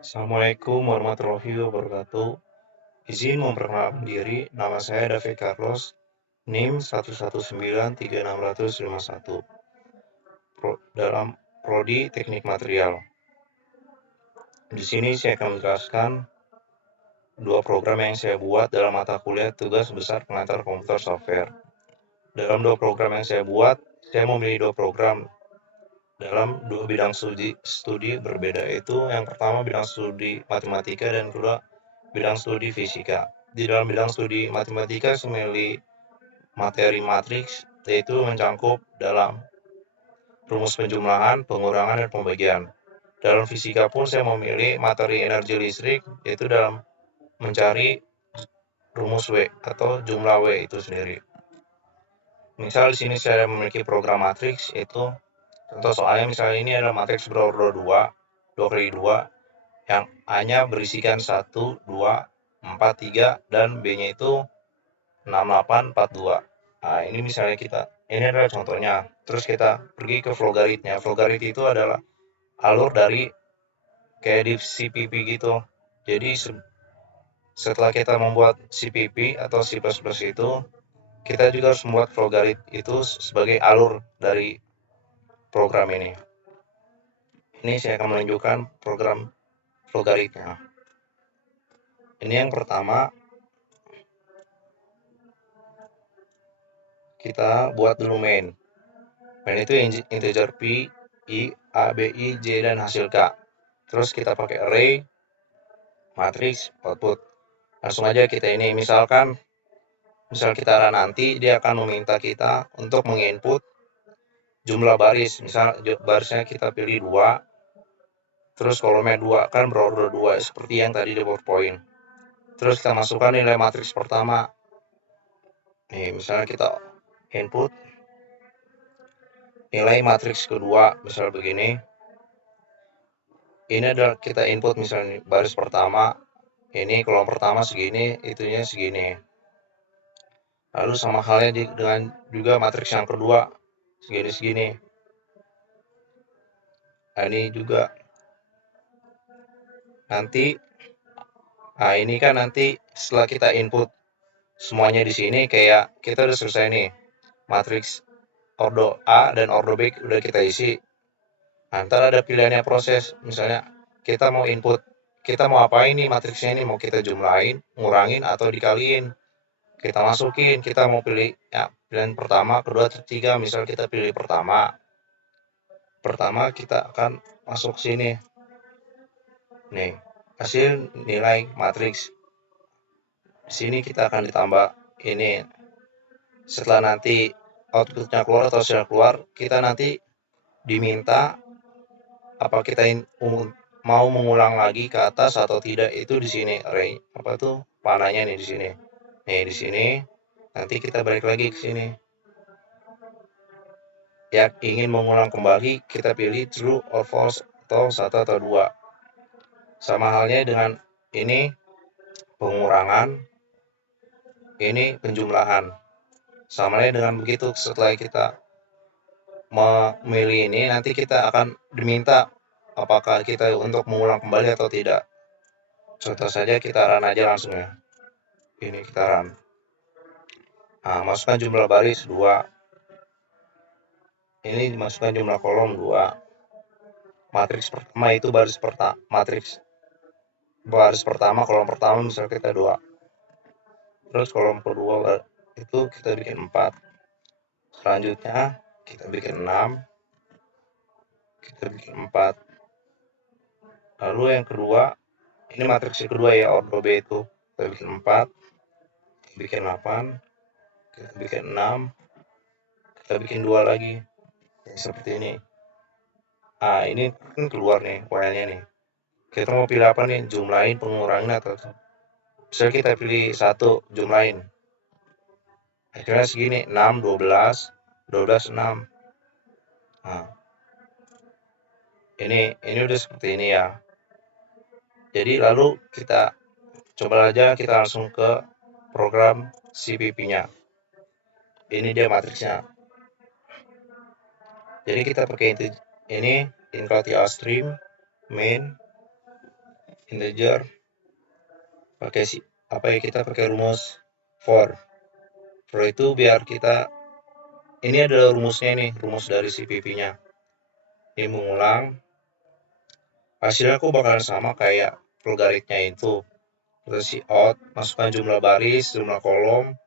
Assalamualaikum warahmatullahi wabarakatuh. Izin memperkenalkan diri, nama saya David Carlos, NIM 1193651, dalam Prodi Teknik Material. Di sini saya akan menjelaskan dua program yang saya buat dalam mata kuliah tugas besar pengantar komputer software. Dalam dua program yang saya buat, saya memilih dua program dalam dua bidang studi berbeda, yaitu yang pertama bidang studi matematika dan kedua bidang studi fisika. Di dalam bidang studi matematika saya memilih materi matriks, yaitu mencangkup dalam rumus penjumlahan, pengurangan, dan pembagian. Dalam fisika pun saya memilih materi energi listrik, yaitu dalam mencari rumus W atau jumlah W itu sendiri. Misal di sini saya memiliki program matriks, yaitu contoh soalnya misalnya ini adalah matriks berordo 2, 2 kali 2, yang A-nya berisikan 1, 2, 4, 3, dan B-nya itu 6, 8, 4, 2. Nah, ini misalnya ini adalah contohnya. Terus kita pergi ke flow-garitnya. Flow-garit itu adalah alur dari kayak di CPP gitu. Jadi setelah kita membuat CPP atau C++ itu, kita juga harus membuat flow-garit itu sebagai alur dari program ini. Ini saya akan menunjukkan program flow-garitnya. Ini yang pertama, kita buat dulu main. Main itu integer P, I, A, B, I, J, dan hasil K. Terus kita pakai array, matriks, output. Langsung aja kita ini, misal kita nanti dia akan meminta kita untuk menginput jumlah baris. Misal barisnya kita pilih 2, terus kolomnya 2, kan berorder 2, seperti yang tadi di PowerPoint. Terus kita masukkan nilai matriks pertama. Nih, misalnya kita input nilai matriks kedua, misal begini. Ini adalah kita input misalnya baris pertama, ini kolom pertama segini, itunya segini. Lalu sama halnya dengan juga matriks yang kedua, segini-segini. Nah, ini juga nanti, nah ini kan nanti setelah kita input semuanya di sini, kayak kita udah selesai nih. Matriks ordo A dan ordo B udah kita isi. Nah, ntar ada pilihannya proses, misalnya kita mau input, kita mau apain nih matriksnya ini, mau kita jumlahin, ngurangin, atau dikaliin. Kita masukin, kita mau pilih ya, pilihan pertama, kedua, ketiga. Misal kita pilih pertama kita akan masuk sini. Nih, hasil nilai matriks. Di sini kita akan ditambah ini. Setelah nanti outputnya keluar atau sudah keluar, kita nanti diminta apa kita mau mengulang lagi ke atas atau tidak, itu di sini array apa tuh panahnya nih di sini. Nih di sini nanti kita balik lagi ke sini. Ya, ingin mengulang kembali, kita pilih true or false atau 1 atau 2. Sama halnya dengan ini pengurangan, ini penjumlahan. Sama halnya dengan begitu, setelah kita memilih ini, nanti kita akan diminta apakah kita untuk mengulang kembali atau tidak. Contoh saja kita run aja langsung ya. Ini kita run. Nah, masukkan jumlah baris 2. Ini dimasukkan jumlah kolom 2. Matriks pertama itu matriks baris pertama, kolom pertama misal kita 2. Terus kolom kedua itu kita bikin 4. Selanjutnya kita bikin 6. Kita bikin 4. Lalu yang kedua, ini matriks kedua ya, ordo B itu. Kita bikin 4. Kita bikin 8. Kita bikin 6. Kita bikin 2 lagi. Ya, seperti ini. Nah, ini kan keluar nih Y-nya nih. Kita mau pilih apa nih? Jumlahin, pengurangin, atau misalnya kita pilih 1, jumlahin. Akhirnya segini, 6, 12, 12, 6. Nah, ini udah seperti ini ya. Jadi lalu kita coba aja, kita langsung ke program CPP-nya. Ini dia matriksnya. Jadi kita pakai ini include stream main integer pakai kita pakai rumus for itu biar kita ini adalah rumusnya nih, rumus dari si PP-nya. Ini mengulang, hasilnya kok bakalan sama kayak logaritnya itu. Terus si out, masukkan jumlah baris, jumlah kolom,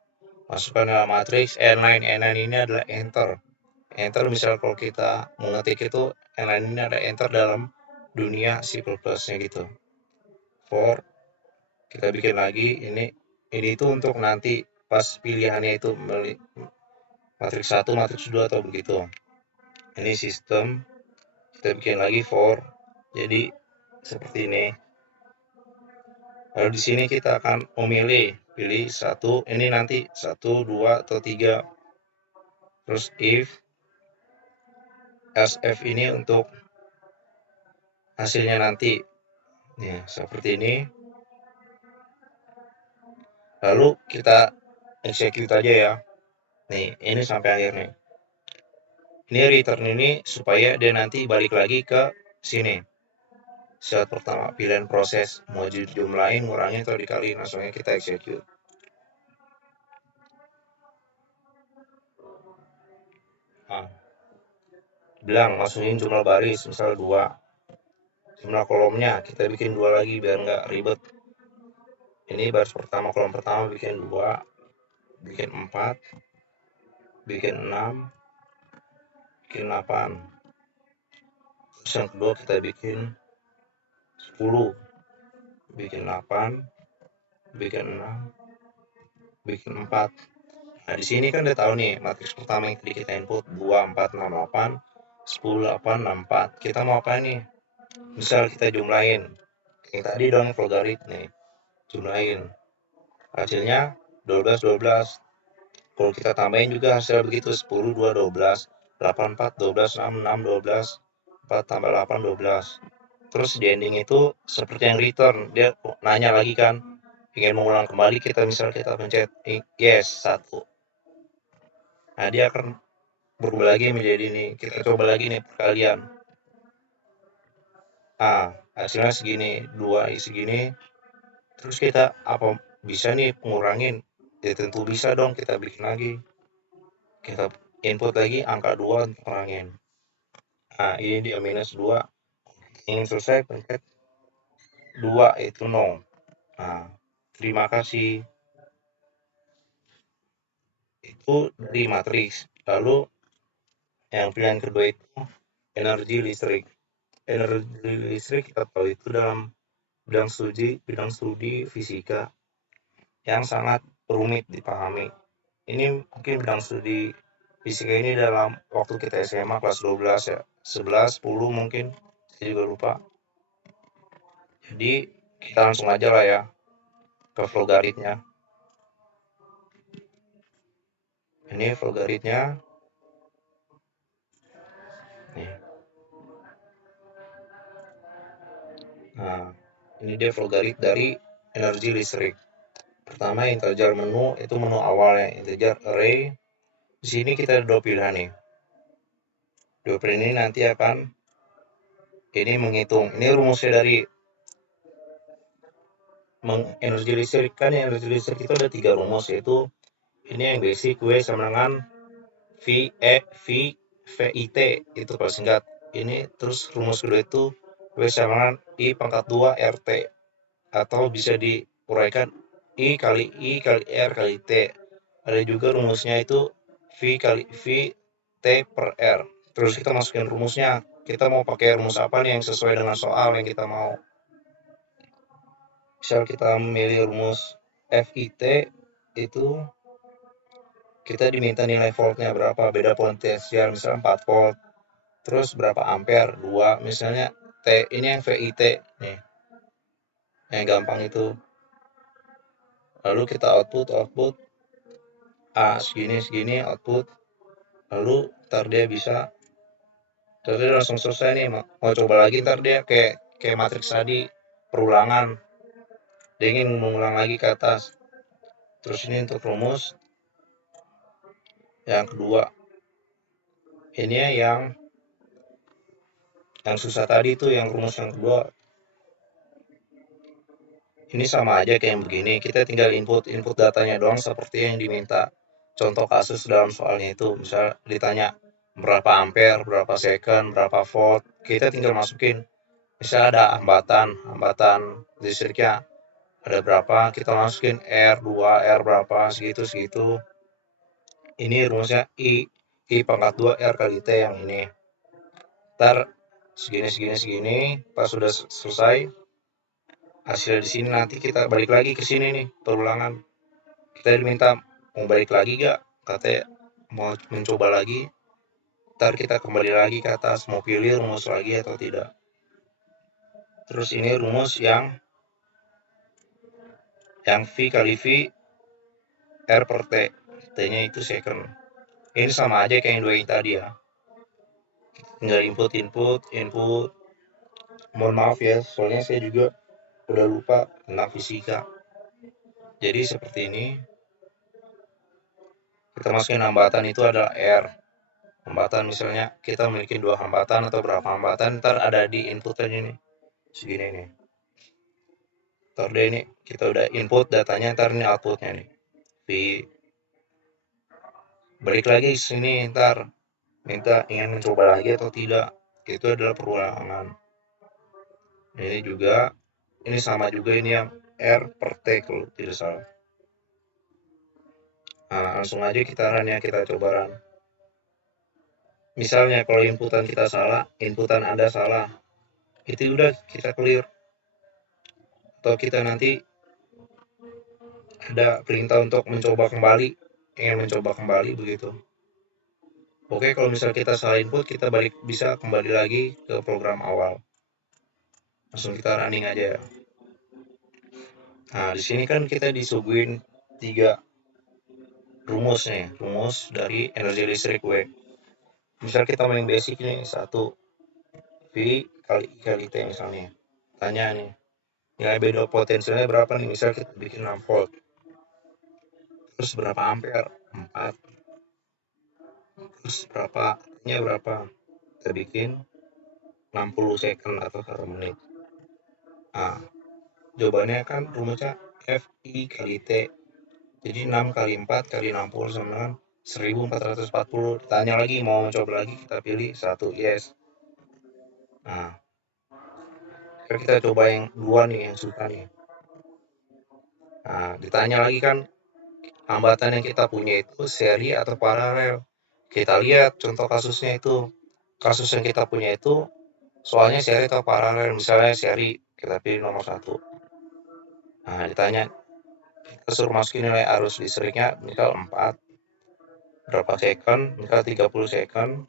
masukkan dalam matriks, n9 ini adalah enter. Enter misal kalau kita mengetik itu, n9 ini ada enter dalam dunia C++ nya gitu. For, kita bikin lagi, ini itu untuk nanti pas pilihannya itu matriks 1, matriks 2 atau begitu. Ini sistem, kita bikin lagi for, jadi seperti ini. Lalu di sini kita akan pilih satu, ini nanti 1, 2 atau 3. Terus if sf ini untuk hasilnya nanti. Ya, seperti ini. Lalu kita execute aja ya. Nih, ini sampai akhir nih. Ini return ini supaya dia nanti balik lagi ke sini. Syarat pertama, pilihan proses mau jumlahin, ngurangin atau dikali, langsungnya kita execute. Nah, bilang masukin jumlah baris, misal 2. Jumlah kolomnya kita bikin 2 lagi biar nggak ribet. Ini baris pertama, kolom pertama bikin 2, bikin 4, bikin 6, bikin 8. Terus yang kedua kita bikin 10, bikin 8, bikin 6, bikin 4. Nah, di sini kan udah tahu nih, matriks pertama yang tadi kita input 2, 4, 6, 8, 10, 8, 6, 4. Kita mau apa nih? Misal kita jumlahin. Yang tadi dong logarit nih. Jumlahin. Hasilnya 12, 12. Kalau kita tambahin juga hasil begitu, 10, 2, 12. 8, 4, 12, 6, 6, 12. 4 tambah 8, 12. Terus di ending itu seperti yang return. Dia nanya lagi kan, ingin mengulang kembali, kita pencet yes, 1. Nah, dia akan berubah lagi menjadi ini. Kita coba lagi nih perkalian. Nah, hasilnya segini, 2 segini. Terus kita apa bisa nih ngurangin? Ya tentu bisa dong, kita bikin lagi. Kita input lagi angka 2 untuk ngurangin. Nah, ini dia minus 2. Ingin selesai, pencet 2 itu 0. Nah, terima kasih. Itu dari matriks. Lalu yang pilihan kedua itu energi listrik. Energi listrik kita tahu itu dalam bidang studi fisika yang sangat rumit dipahami. Ini mungkin bidang studi fisika ini dalam waktu kita SMA kelas 12 ya, 11, 10 mungkin, saya juga lupa. Jadi kita langsung aja lah ya ke logaritnya. Ini logaritnya. Nih. Nah, ini dia logarit dari energi listrik. Pertama integer menu, itu menu awalnya, integer array. Di sini kita ada 2 pilihan nih. 2 pilihan ini nanti akan ini menghitung. Ini rumusnya dari energi listrik kan, energi listrik itu ada 3 rumus, yaitu ini yang basic, W sama dengan VIT itu kalau singkat. Ini terus rumus kedua itu W sama dengan I pangkat 2 RT, atau bisa diuraikan I kali R kali T. Ada juga rumusnya itu V kali V T per R. Terus kita masukin rumusnya, kita mau pakai rumus apa nih yang sesuai dengan soal yang kita mau. Misal kita memilih rumus FIT, itu kita diminta nilai voltnya berapa, beda potensial misalnya 4 volt, terus berapa ampere, 2 misalnya. T ini yang VIT nih, yang gampang itu. Lalu kita output A segini output. Lalu ntar dia bisa, terus dia langsung selesai nih. Mau coba lagi ntar dia kayak matriks tadi, perulangan. Dia ingin mengulang lagi ke atas. Terus ini untuk rumus yang kedua. Ini yang susah tadi tuh, yang rumus yang kedua. Ini sama aja kayak yang begini, kita tinggal input datanya doang seperti yang diminta. Contoh kasus dalam soalnya itu, misal ditanya berapa ampere, berapa second, berapa volt, kita tinggal masukin. Misal ada hambatan listriknya ada berapa, kita masukin R2, R berapa, segitu. Ini rumusnya I pangkat 2 R kali T yang ini. Ntar segini, pas sudah selesai, hasil di sini nanti kita balik lagi ke sini nih, perulangan. Kita diminta mau balik lagi gak? Katanya mau mencoba lagi. Ntar kita kembali lagi ke atas, mau pilih rumus lagi atau tidak. Terus ini rumus yang V kali V R per T. T-nya itu second. Ini sama aja kayak yang dua yang tadi ya. Tinggal input. Mohon maaf ya, soalnya saya juga udah lupa tentang fisika. Jadi seperti ini. Kita masukin hambatan itu adalah R. Hambatan misalnya kita memiliki 2 hambatan atau berapa hambatan, ntar ada di inputnya ini. Segini nih. Ntar deh ini kita udah input datanya, ntar ini outputnya nih. Balik lagi ke sini, ntar minta ingin mencoba lagi atau tidak. Itu adalah perulangan. Ini juga, ini sama juga, ini yang R per T kalau tidak salah. Nah, langsung aja kita run ya, kita coba run. Misalnya kalau inputan kita salah, inputan Anda salah, itu udah kita clear. Atau kita nanti ada perintah untuk mencoba kembali, ingin mencoba kembali begitu. Oke, kalau misalnya kita salah input, kita bisa kembali lagi ke program awal. Langsung kita running aja. Nah, di sini kan kita disuguhin 3 rumus nih, rumus dari energi listrik W. Misal kita main basic nih, 1 V kali I kali T misalnya. Tanya nih, nilai beda potensialnya berapa nih? Misal kita bikin 6 volt. Terus berapa ampere? 4. Terus nya berapa? Kita bikin 60 second atau 1 menit. Nah, jawabannya kan rumusnya FI kali T. Jadi 6 kali 4 kali 60 sama dengan 1440. Tanya lagi, mau mencoba lagi, kita pilih 1, yes. Nah, kita coba yang 2 nih, yang suka nih. Nah, ditanya lagi kan, hambatan yang kita punya itu seri atau paralel. Kita lihat contoh kasusnya itu. Kasus yang kita punya itu soalnya seri atau paralel. Misalnya seri, kita pilih nomor 1. Nah, ditanya, kita suruh masukin nilai arus listriknya, misal 4. Berapa second? Misal 30 second.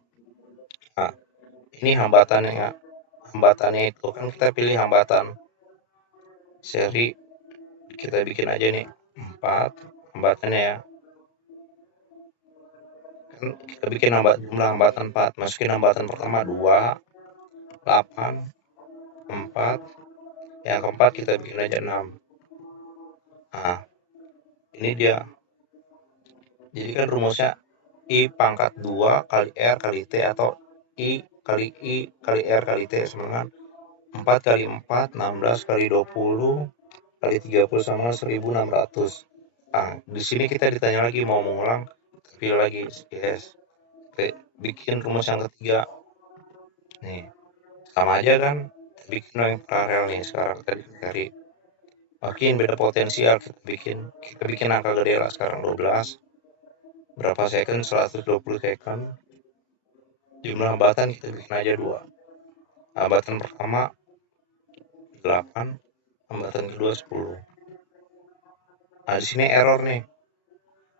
Nah, ini hambatannya itu kan kita pilih hambatan seri, kita bikin aja nih 4 hambatannya ya. Kan kita bikin jumlah hambatan 4, masukin hambatan pertama 2, 8, 4, yang keempat kita bikin aja 6. Nah, ini dia. Jadi kan rumusnya I pangkat 2 kali R kali T atau I kali R kali T sama dengan 4 kali 4, 16 kali 20 kali 30 sama 1600. Nah, di sini kita ditanya lagi mau mengulang, pilih lagi yes. Oke, bikin rumus yang ketiga. Nih, sama aja kan? Bikin yang paralel nih sekarang tadi cari. Makin beda potensial kita bikin angka gede lah sekarang 12. Berapa second? 120 second. Jumlah hambatan kita bikin aja 2. Hambatan pertama 8, hambatan kedua 10. Nah, di sini error nih.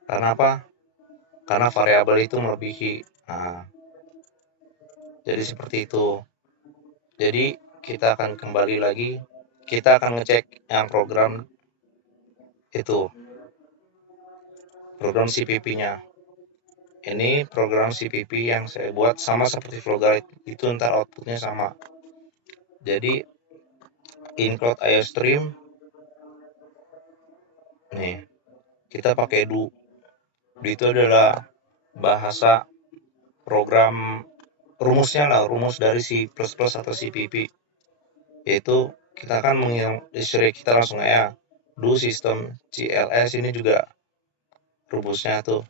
Karena apa? Karena variabel itu melebihi. Nah, jadi seperti itu. Jadi kita akan kembali lagi. Kita akan ngecek yang program itu. Program CPP-nya. Ini program CPP yang saya buat sama seperti Flowguide. Itu ntar outputnya sama. Jadi include IOStream. Nih, kita pakai do. Do itu adalah bahasa program rumusnya lah, rumus dari C++ atau CPP, yaitu kita kan menghilang listrik, kita langsung ya do sistem CLS ini juga rumusnya tuh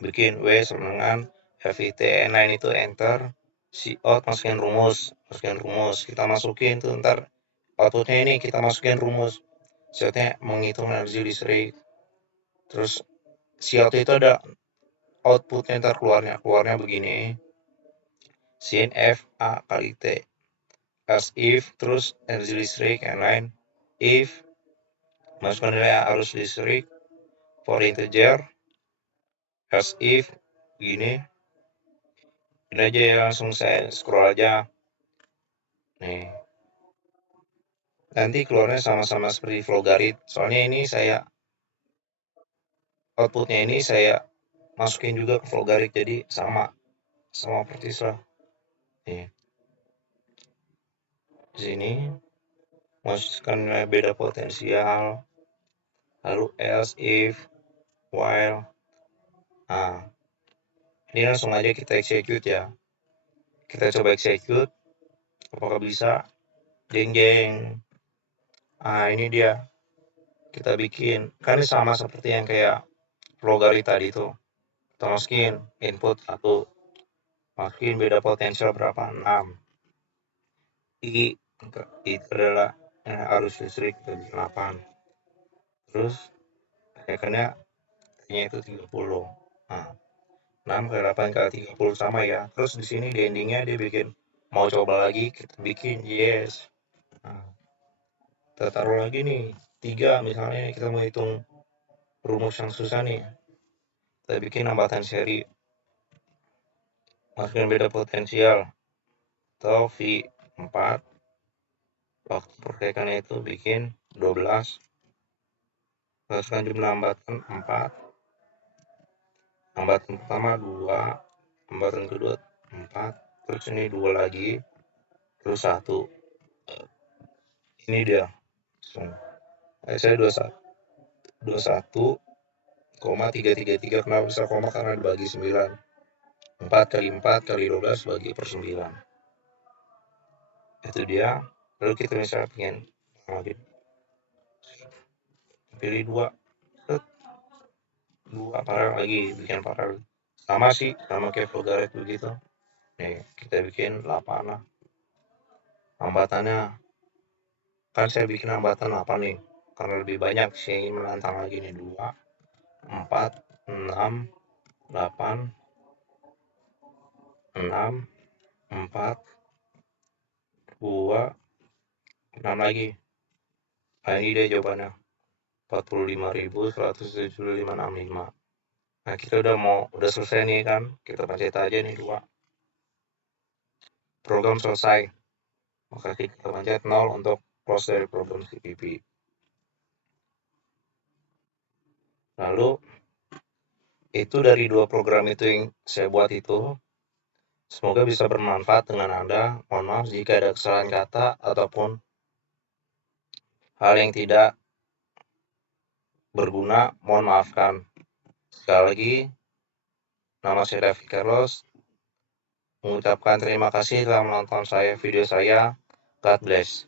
bikin W sama dengan FITN9 itu enter, cout masukin rumus, kita masukin tuh ntar outputnya ini kita masukin rumus, coutnya menghitung energi listrik, terus cout itu ada outputnya ntar keluarnya begini, sin F A kali T, else if, terus energi listrik yang lain, if masukkan nilai arus listrik for integer, else if begini, ini aja ya, langsung saya scroll aja nih, nanti keluarnya sama-sama seperti Flogarit, soalnya ini saya outputnya ini saya masukin juga ke Flogarit, jadi sama persis lah nih. Di sini masukkan nilai beda potensial, lalu else if while, nah ini langsung aja kita execute ya, kita coba execute apakah bisa, jeng jeng. Nah ini dia, kita bikin kan ini sama seperti yang kayak Flogarit tadi tuh, kita masukin input 1, masukin beda potensial berapa, 6, I itu adalah arus listrik 8, terus tekannya itu 30. Nah 6 kali 8 kali 30 sama ya, terus di sini di endingnya dia bikin mau coba lagi, kita bikin yes. Nah, kita taruh lagi nih 3, misalnya kita mau hitung rumus yang susah nih, kita bikin hambatan seri, masukin beda potensial atau V4, waktu pertekannya itu bikin 12, masukkan jumlah hambatan 4, hambatan pertama 2, hambatan kedua 4, terus ini 2 lagi, terus 1, ini dia saya 21,333, kenapa bisa koma, karena dibagi 9, 4 kali 4 kali 12 bagi per 9, itu dia. Lalu kita misalnya pengen lagi pilih 2, paralel lagi, bikin paralel sama sih, sama kayak Flogarit begitu nih, kita bikin 8 lah hambatannya, kan saya bikin hambatan 8 nih karena lebih banyak, saya ingin menantang lagi nih, 2, 4, 6, 8, 6, 4, 2, 6 lagi. Nah ini dia jawabannya, 45.175,65. Nah kita udah selesai nih kan, kita pencet aja nih 2, program selesai, maka kita pencet 0 untuk close dari program CPP. Lalu itu dari 2 program itu yang saya buat itu, semoga bisa bermanfaat dengan Anda. Mohon maaf jika ada kesalahan kata ataupun hal yang tidak berguna, mohon maafkan. Sekali lagi, nama saya David Carlos, mengucapkan terima kasih telah menonton video saya. God bless.